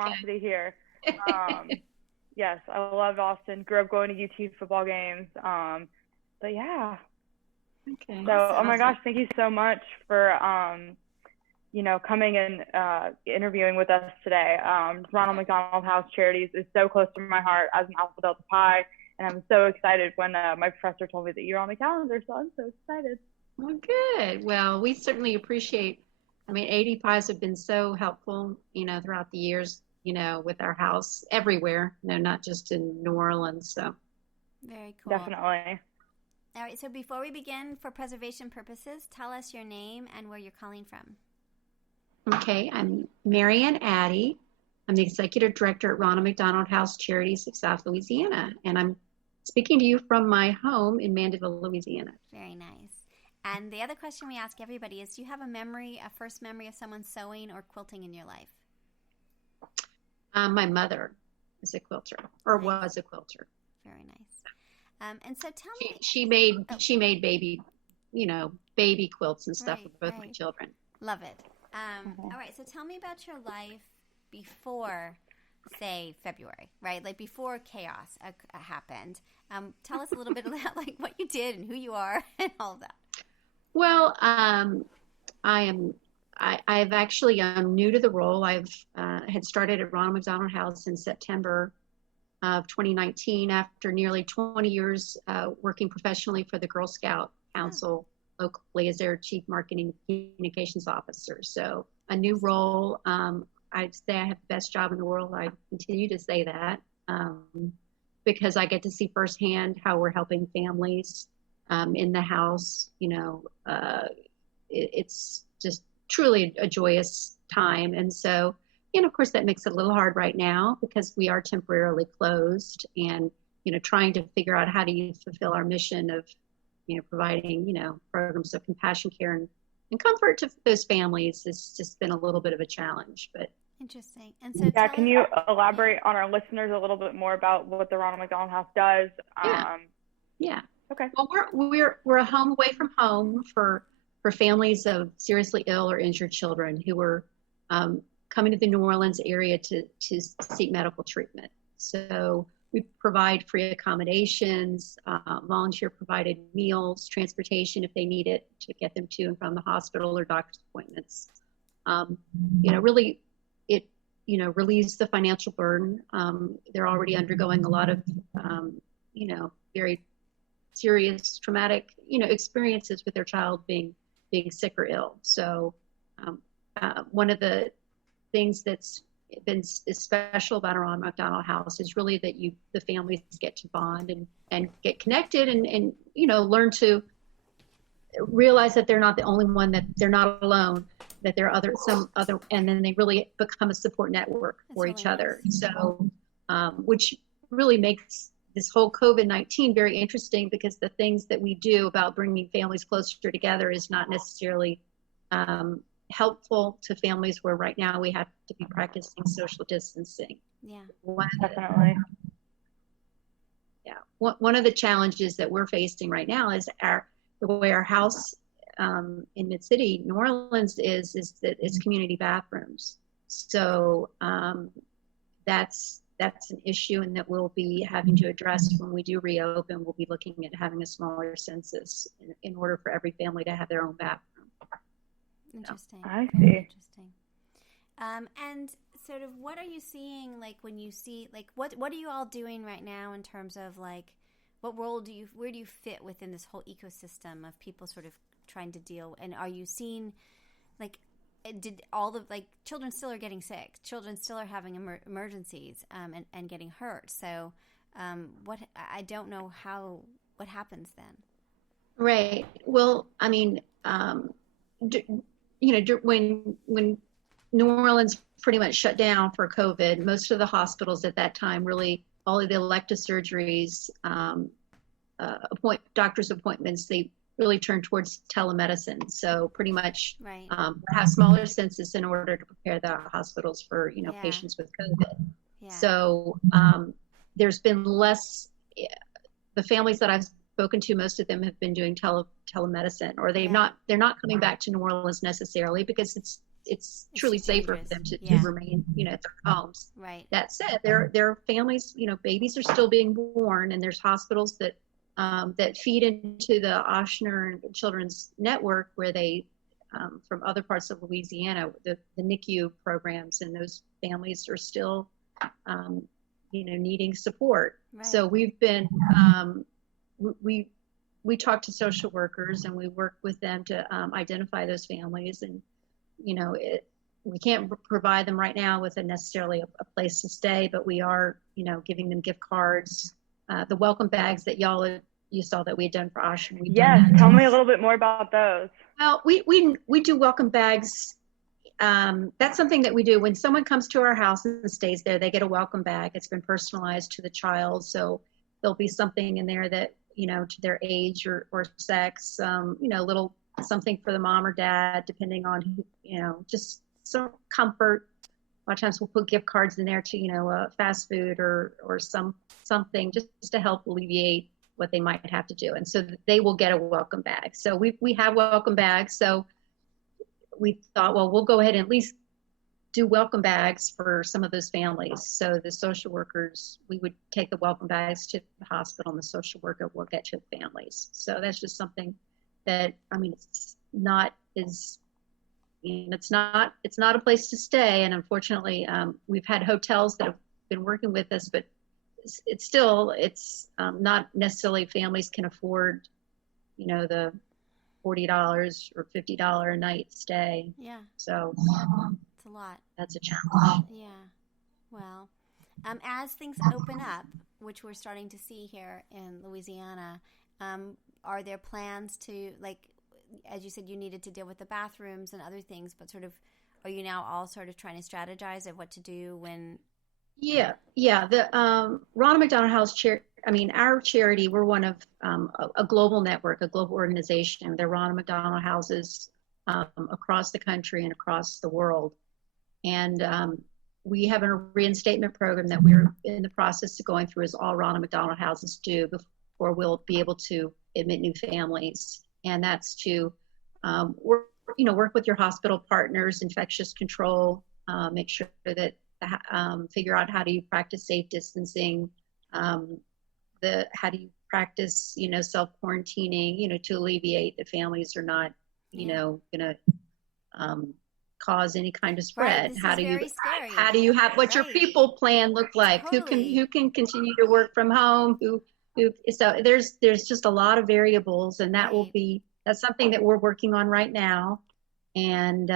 animosity here. Yes, I love Austin. Grew up going to UT football games. But yeah. Okay. So, oh my gosh, thank you so much for, coming and interviewing with us today. Ronald MacDonald House Charities is so close to my heart as an Alpha Delta Pi, and I'm so excited when my professor told me that you're on the calendar, so I'm so excited. Well, good. Well, we certainly appreciate, AD Pies have been so helpful, throughout the years, with our house everywhere, not just in New Orleans. So very cool. Definitely. All right. So before we begin, for preservation purposes, tell us your name and where you're calling from. Okay. I'm Marianne Addy. I'm the Executive Director at Ronald MacDonald House Charities of South Louisiana. And I'm speaking to you from my home in Mandeville, Louisiana. Very nice. And the other question we ask everybody is, do you have a first memory of someone sewing or quilting in your life? My mother is a quilter, or nice. Was a quilter. Very nice. And so tell me, she made baby quilts and stuff for both my children. Love it. All right. So tell me about your life before, say, February, right? Like before chaos happened. Tell us a little bit about like what you did and who you are and all of that. Well, I'm new to the role. I've had started at Ronald MacDonald House in September of 2019 after nearly 20 years working professionally for the Girl Scout Council locally as their Chief Marketing Communications Officer. So a new role. I'd say I have the best job in the world. I continue to say that because I get to see firsthand how we're helping families in the house. It's just truly a joyous time. And so, of course, that makes it a little hard right now because we are temporarily closed and, trying to figure out how do you fulfill our mission of, providing, programs of compassion care and comfort to those families. It's just been a little bit of a challenge, but. Interesting. And so can you elaborate on our listeners a little bit more about what the Ronald MacDonald House does? Yeah. Okay. Well, we're a home away from home for families of seriously ill or injured children who were coming to the New Orleans area to seek medical treatment. So we provide free accommodations, volunteer provided meals, transportation if they need it to get them to and from the hospital or doctor's appointments. Really it, relieves the financial burden. They're already undergoing a lot of, very serious traumatic, experiences with their child being sick or ill. So one of the things that's been special about our Ronald MacDonald House is really that the families get to bond and get connected and learn to realize that they're not the only one, that they're not alone, that there are and then they really become a support network for each other. So, which really makes this whole COVID-19 very interesting because the things that we do about bringing families closer together is not necessarily helpful to families where right now we have to be practicing social distancing. Yeah, definitely. Yeah, one of the challenges that we're facing right now is the way our house in Mid-City, New Orleans is that it's community bathrooms. So that's an issue and that we'll be having to address when we do reopen. We'll be looking at having a smaller census in order for every family to have their own bathroom. Interesting. I see. Very interesting. And sort of what are you seeing, like when you see, like what are you all doing right now in terms of like, where do you fit within this whole ecosystem of people sort of trying to deal, and are you seeing, like, did all the, like, children still are getting sick, children still are having emergencies and getting hurt, so I don't know what happens then. Right. Well, I mean, when New Orleans pretty much shut down for COVID, most of the hospitals at that time really, all of the elective surgeries, doctor's appointments, they really turned towards telemedicine. So pretty much have smaller census in order to prepare the hospitals for, patients with COVID. Yeah. So there's been less, the families that I've spoken to, most of them have been doing telemedicine, or they're not coming back to New Orleans necessarily because it's truly safer for them to remain, at their homes. Right. That said, there are families, babies are still being born, and there's hospitals that that feed into the Ochsner Children's Network, where they, from other parts of Louisiana, the NICU programs, and those families are still, needing support. Right. So we've been, we talk to social workers, and we work with them to identify those families. And, we can't provide them right now with necessarily a place to stay, but we are, giving them gift cards, the welcome bags that you saw that we had done for Ochsner. Yes, tell me a little bit more about those. Well, we do welcome bags. That's something that we do when someone comes to our house and stays there. They get a welcome bag. It's been personalized to the child, so there'll be something in there that to their age or sex. Little something for the mom or dad, depending on who, just some comfort. A lot of times we'll put gift cards in there to fast food or something just to help alleviate what they might have to do, and so they will get a welcome bag. So we have welcome bags. So we thought, well, we'll go ahead and at least do welcome bags for some of those families. So the social workers, we would take the welcome bags to the hospital, and the social worker will get to the families. So that's just something that, it's not a place to stay. And unfortunately, we've had hotels that have been working with us, but it's not necessarily families can afford, the $40 or $50 a night stay. Yeah. So it's a lot. That's a challenge. Yeah. Well, as things open up, which we're starting to see here in Louisiana, are there plans to, like, as you said, you needed to deal with the bathrooms and other things, but sort of, are you now all sort of trying to strategize of what to do when? Yeah. The Ronald MacDonald House our charity, we're one of a global network, a global organization. There are Ronald MacDonald Houses across the country and across the world. And we have a reinstatement program that we're in the process of going through, as all Ronald MacDonald Houses do, before we'll be able to admit new families. And that's to work with your hospital partners, infectious control, make sure that figure out how do you practice safe distancing, how do you practice, self-quarantining, to alleviate the families are not, going to cause any kind of spread. Right, how do you have what your people plan look like? Totally. Who can continue to work from home? So there's just a lot of variables, and that right. That's something that we're working on right now. And,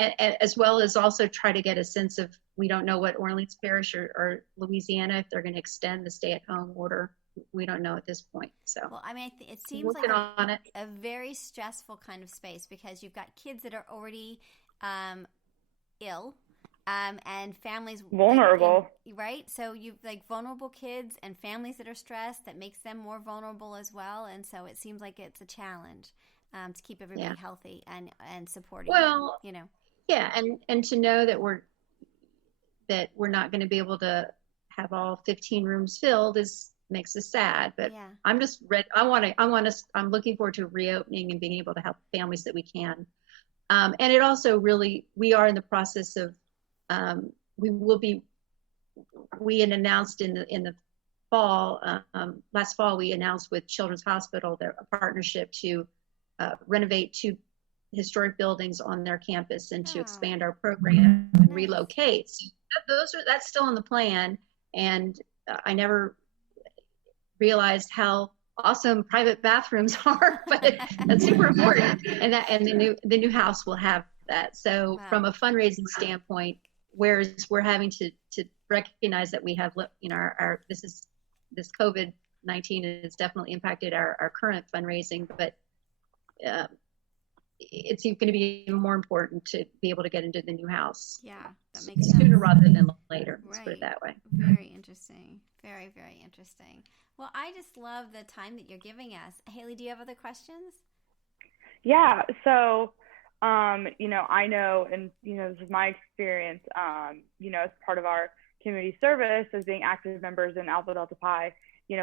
as well as also try to get a sense of, we don't know what Orleans Parish or Louisiana, if they're going to extend the stay-at-home order. We don't know at this point. So, well, it seems like a very stressful kind of space, because you've got kids that are already ill, and families vulnerable, right? So you've vulnerable kids and families that are stressed, that makes them more vulnerable as well. And so it seems like it's a challenge to keep everybody healthy and supporting. Well, them, yeah, and to know that we're not going to be able to have all 15 rooms filled makes us sad. But I'm just ready. I'm looking forward to reopening and being able to help families that we can. And it also we are in the process of. We had announced in the fall, last fall, we announced with Children's Hospital a partnership to renovate 2 historic buildings on their campus and to expand our program and relocate. So that's still in the plan. And I never realized how awesome private bathrooms are, but that's super important. And the new house will have that. So from a fundraising standpoint, whereas we're having to recognize that we have, this COVID-19 has definitely impacted our current fundraising, but it's going to be even more important to be able to get into the new house. Yeah, that makes sense. Sooner rather than later. Let's put it that way. Very interesting. Very, very interesting. Well, I just love the time that you're giving us. Haley, do you have other questions? Yeah. So, I know, and, this is my experience, as part of our community service as being active members in Alpha Delta Pi,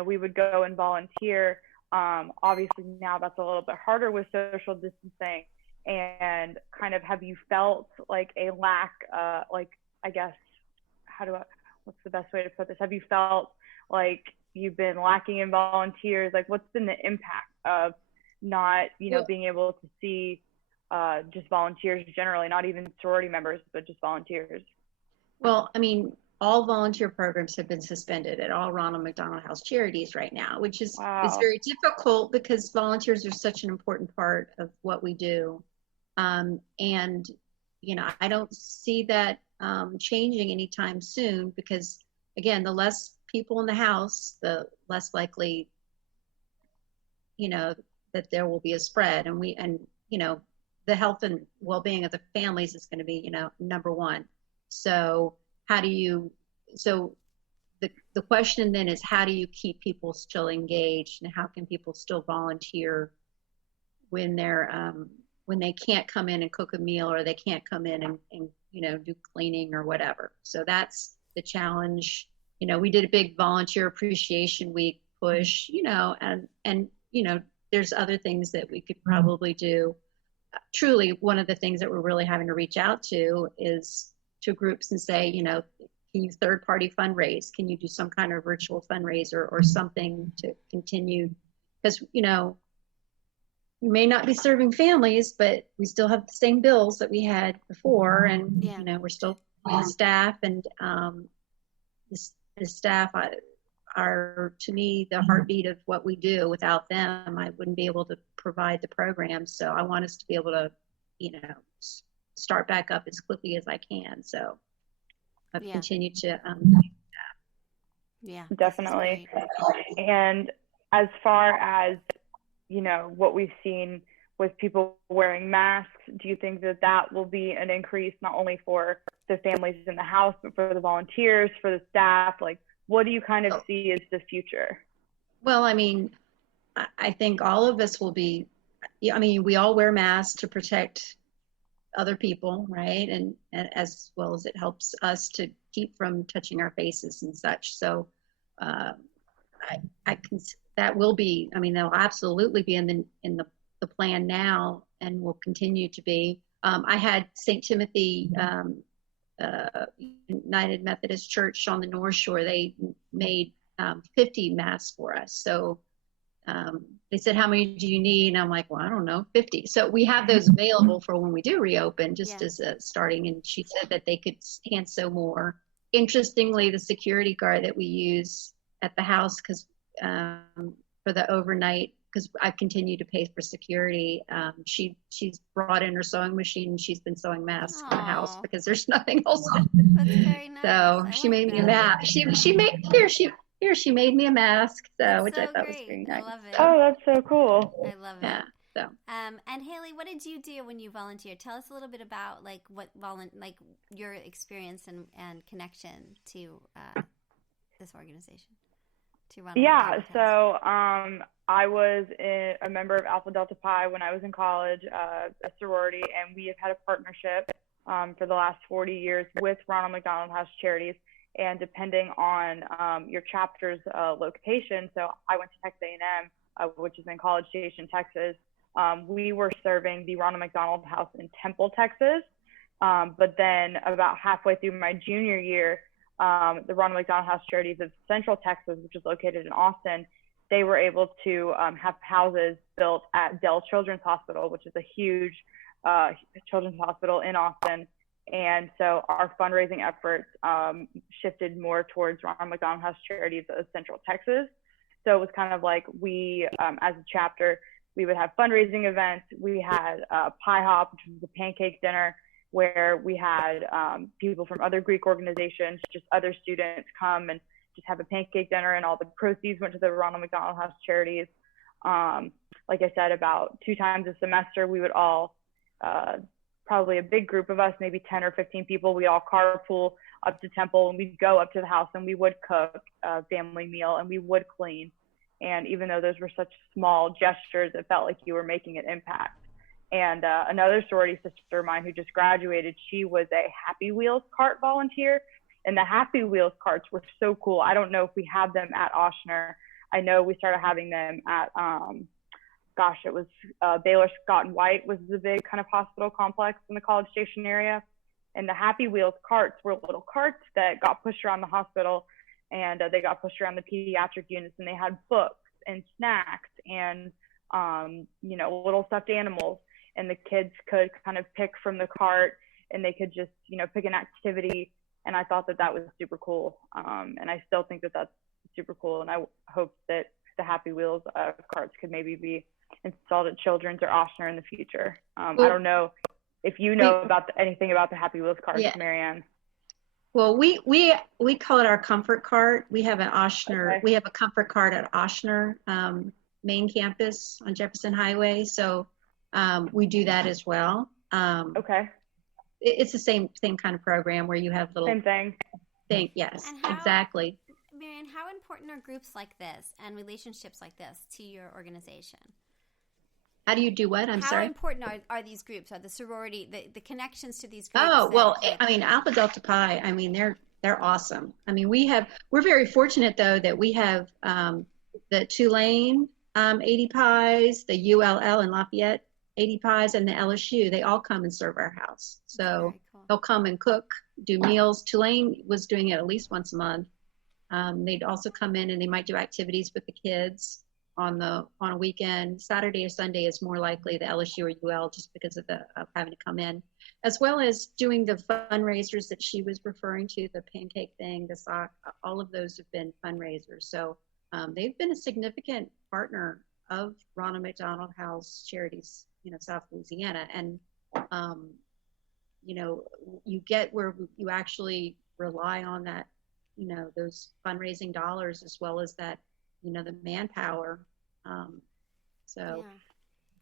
we would go and volunteer. Obviously now that's a little bit harder with social distancing. and kind of, have you felt like a lack, like, I guess, what's the best way to put this? Have you felt like you've been lacking in volunteers? Like, what's been the impact of not, being able to see just volunteers generally, not even sorority members, but just volunteers? Well, I mean, all volunteer programs have been suspended at all Ronald MacDonald House charities right now, which is very difficult because volunteers are such an important part of what we do. And, I don't see that changing anytime soon because, again, the less people in the house, the less likely, that there will be a spread. And the health and well-being of the families is going to be, number one. So the question then is, how do you keep people still engaged, and how can people still volunteer when they can't come in and cook a meal, or they can't come in and do cleaning or whatever. So that's the challenge. We did a big volunteer appreciation week push, and there's other things that we could probably do. Truly, one of the things that we're really having to reach out to is to groups and say, can you third-party fundraise? Can you do some kind of virtual fundraiser or something to continue? Because, we may not be serving families, but we still have the same bills that we had before. And, we're still staff, and the staff are, to me, the heartbeat of what we do. Without them, I wouldn't be able to provide the program. So I want us to be able to, start back up as quickly as I can. So I've continued to definitely. And as far as what we've seen with people wearing masks, do you think that will be an increase not only for the families in the house, but for the volunteers, for the staff? Like, what do you kind of see as the future? Well, I mean, I think all of us will be, we all wear masks to protect other people, right? And as well as it helps us to keep from touching our faces and such. So I can, that will be, they'll absolutely be in the plan now, and will continue to be. I had St. Timothy United Methodist Church on the North Shore. They made 50 masks for us. So they said, how many do you need? And I'm like, well, I don't know, 50. So we have those available for when we do reopen, just as a starting. And she said that they could hand sew more. Interestingly, the security guard that we use at the house, because for the overnight, because I continue to pay for security, she's brought in her sewing machine, and she's been sewing masks in the house because there's nothing else. That's very nice. So she made me a mask. She made me a mask, which I thought was very nice. I love it. Oh, that's so cool. I love it. Yeah. So. And Haley, what did you do when you volunteered? Tell us a little bit about your experience and connection to this organization. To Ronald MacDonald House. So I was a member of Alpha Delta Pi when I was in college, a sorority, and we have had a partnership for the last 40 years with Ronald MacDonald House Charities. And depending on your chapter's location, so I went to Texas A&M, which is in College Station, Texas. We were serving the Ronald MacDonald House in Temple, Texas. But then about halfway through my junior year, the Ronald MacDonald House Charities of Central Texas, which is located in Austin, they were able to have houses built at Dell Children's Hospital, which is a huge children's hospital in Austin. And so our fundraising efforts shifted more towards Ronald MacDonald House Charities of Central Texas. So it was kind of like we, as a chapter, we would have fundraising events. We had Pie Hop, which was a pancake dinner, where we had people from other Greek organizations, just other students, come and just have a pancake dinner, and all the proceeds went to the Ronald MacDonald House Charities. Like I said, about 2 times a semester, we would all, probably a big group of us, maybe 10 or 15 people, we all carpool up to Temple, and we'd go up to the house, and we would cook a family meal, and we would clean. And even though those were such small gestures, it felt like you were making an impact. And another sorority sister of mine who just graduated, she was a Happy Wheels cart volunteer. And the Happy Wheels carts were so cool. I don't know if we have them at Ochsner. I know we started having them at gosh, it was Baylor Scott and White was the big kind of hospital complex in the College Station area. And the Happy Wheels carts were little carts that got pushed around the hospital, and they got pushed around the pediatric units, and they had books and snacks and, you know, little stuffed animals. And the kids could kind of pick from the cart, and they could just, you know, pick an activity. And I thought that that was super cool. And I still think that that's super cool. And I hope that the Happy Wheels carts could maybe be installed at Children's or Ochsner in the future. I don't know if you know about anything about the Happy Wheels carts, yeah. Marianne. Well, we call it our comfort cart. We have an Ochsner. Okay. We have a comfort cart at Ochsner main campus on Jefferson Highway. So we do that as well. Okay. It's the same kind of program where you have little same thing. Yes, exactly. Marianne, how important are groups like this and relationships like this to your organization? How do you do what? I'm sorry. How important are these groups? Are the sorority, the connections to these groups? Oh, well, I mean, Alpha Delta Pi, I mean, they're awesome. I mean, we're very fortunate though that we have the Tulane 80 Pies, the ULL in Lafayette 80 Pies, and the LSU. They all come and serve our house. So cool. They'll come and cook, do meals. Tulane was doing it at least once a month. They'd also come in and they might do activities with the kids on a weekend. Saturday or Sunday is more likely the LSU or UL just because of having to come in, as well as doing the fundraisers that she was referring to, the pancake thing, the sock. All of those have been fundraisers. So they've been a significant partner of Ronald MacDonald House Charities, you know, South Louisiana. And you know, you get where you actually rely on that, you know, those fundraising dollars as well as that, you know, the manpower.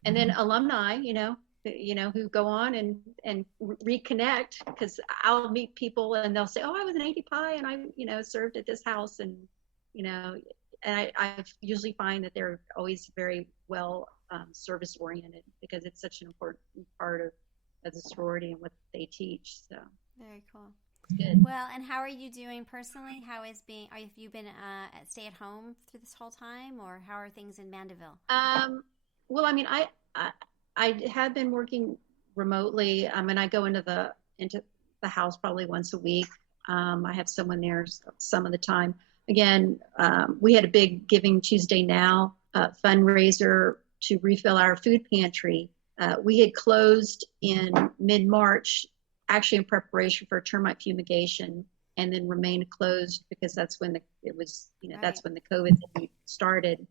And then alumni, you know, who go on and reconnect, because I'll meet people and they'll say, oh, I was an 80 Pi and I, you know, served at this house, and, you know, and I usually find that they're always very well service oriented, because it's such an important part of the sorority and what they teach. So very cool. Good. Well, and how are you doing personally? Have you been stay at home through this whole time, or how are things in Mandeville? Well, I mean, I have been working remotely. I mean, I go into the house probably once a week. I have someone there some of the time. Again, we had a big Giving Tuesday Now fundraiser to refill our food pantry. We had closed in mid-March, actually in preparation for termite fumigation, and then remained closed because that's when that's when the COVID started.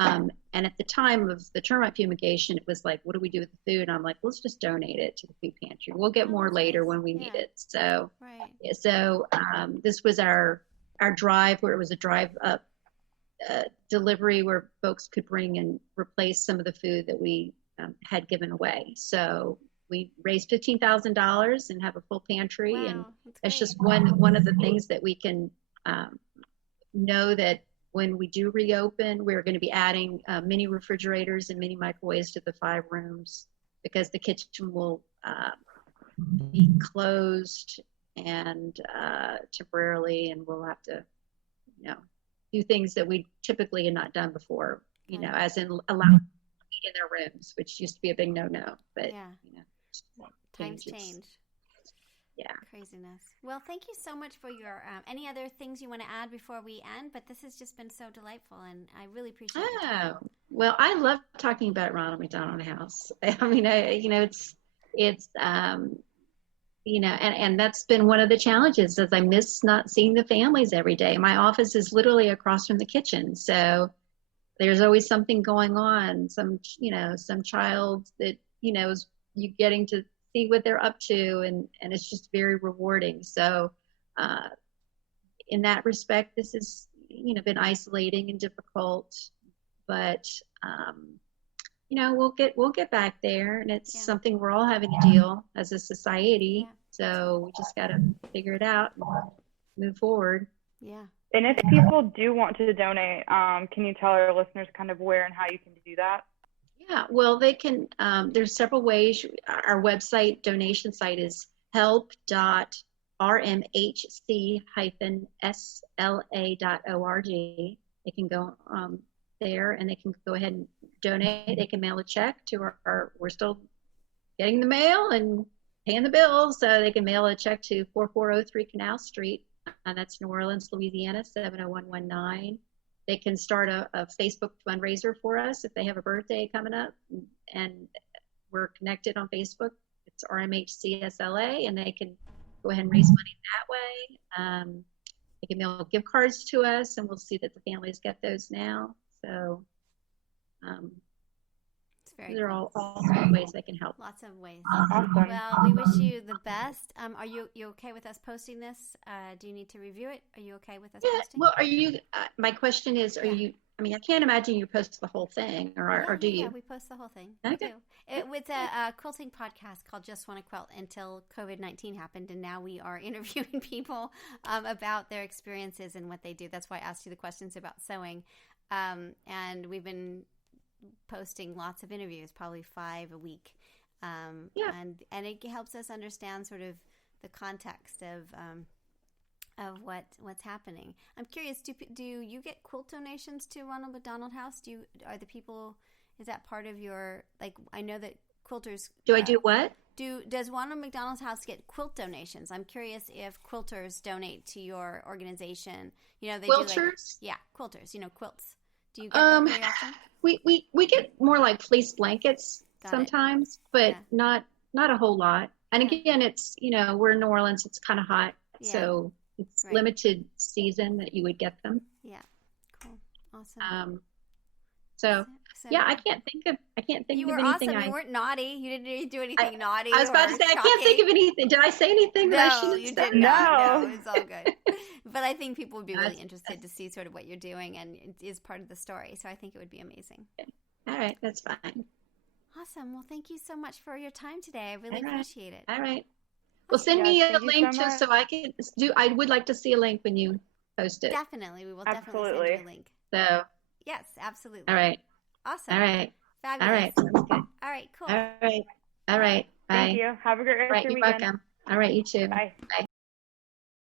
And at the time of the termite fumigation, it was like, what do we do with the food? And I'm like, let's just donate it to the food pantry. We'll get more later when we need it. So, this was our drive, where it was a drive up delivery where folks could bring and replace some of the food that we had given away. So we raised $15,000 and have a full pantry. Wow, and that's just one of the things that we can know that when we do reopen, we're going to be adding mini refrigerators and mini microwaves to the 5 rooms, because the kitchen will be closed and temporarily, and we'll have to, you know, do things that we typically had not done before, you know, as in allow them to eat in their rooms, which used to be a big no-no, but you know, times change. Yeah. Craziness. Well, thank you so much for your, any other things you want to add before we end? But this has just been so delightful, and I really appreciate it. Well, I love talking about Ronald MacDonald House. I mean, you know, it's you know, and that's been one of the challenges, is I miss not seeing the families every day. My office is literally across from the kitchen. So there's always something going on, some child that, you know, is you getting to see what they're up to, and it's just very rewarding. So in that respect, this has, you know, been isolating and difficult, but you know, we'll get back there, and it's something we're all having to deal as a society. So we just got to figure it out and move forward. Yeah. And if people do want to donate, can you tell our listeners kind of where and how you can do that? Yeah, well, they can, there's several ways. Our website donation site is help.rmhc-sla.org. They can go there, and they can go ahead and donate. They can mail a check to we're still getting the mail and paying the bills, so they can mail a check to 4403 Canal Street, and that's New Orleans, Louisiana, 70119. They can start a Facebook fundraiser for us if they have a birthday coming up, and we're connected on Facebook. It's RMHCSLA, and they can go ahead and raise money that way. They can mail gift cards to us, and we'll see that the families get those now. So these are all ways they can help. Lots of ways. Awesome. Well, we wish you the best. Are you okay with us posting this? Do you need to review it? Are you okay with us posting? Well, are you? My question is, are you? I mean, I can't imagine you post the whole thing, or do you? Yeah, we post the whole thing. Okay. We do. It's a quilting podcast called Just Wanna Quilt until COVID-19 happened, and now we are interviewing people about their experiences and what they do. That's why I asked you the questions about sewing, and we've been posting lots of interviews, probably 5 a week, and it helps us understand sort of the context of what's happening. I'm curious, do you get quilt donations to Ronald MacDonald House? Is that part of your, like, I know that quilters do I do what? Does Ronald MacDonald House get quilt donations? I'm curious if quilters donate to your organization. You know, they quilters? do quilters, quilts. Do you get that very often? We get more like fleece blankets sometimes, but not a whole lot. And again, it's, we're in New Orleans, it's kind of hot, so it's limited season that you would get them. Yeah, cool, awesome. So I can't think of anything. You were awesome. You weren't naughty. You didn't do anything naughty. I was about to say, I can't think of anything. Did I say anything that I shouldn't have said? No, it's all good. But I think people would be really interested to see sort of what you're doing, and it is part of the story. So I think it would be amazing. Okay. All right, that's fine. Awesome. Well, thank you so much for your time today. I really appreciate it. All right. Well, send me a link so I can do. I would like to see a link when you post it. Definitely, we will definitely send you a link. So. Yes, absolutely. All right. Awesome. All right. Fabulous. All right. Sounds good. All right. Cool. All right. All right. Bye. Thank you. Have a great rest of your weekend. You're welcome. All right. You too. Bye. Bye.